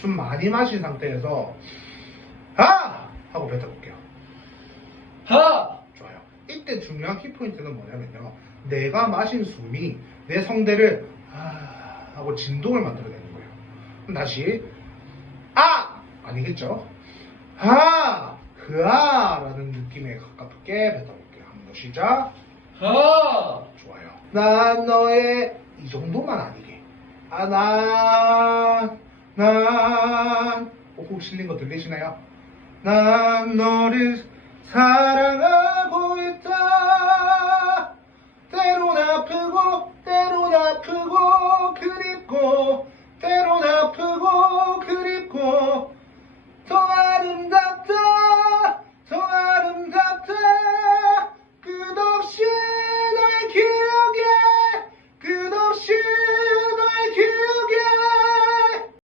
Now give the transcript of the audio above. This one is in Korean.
숨 많이 마신 상태에서 하! 하고 뱉어볼게요. 하! 좋아요. 이때 중요한 키포인트는 뭐냐면요. 내가 마신 숨이 내 성대를 아 하고 진동을 만들어내는 거예요. 그럼 다시 아! 아니겠죠? 하! 흐아! 라는 느낌에 가깝게 뱉어볼게요. 한 번 더 시작. 하! 좋아요. 난 너의 이 정도만 아니게. 아, 난, 난, 호흡 실린 거 들리시나요? 난 너를 사랑하고 있다. 때론 아프고, 때론 아프고, 그립고,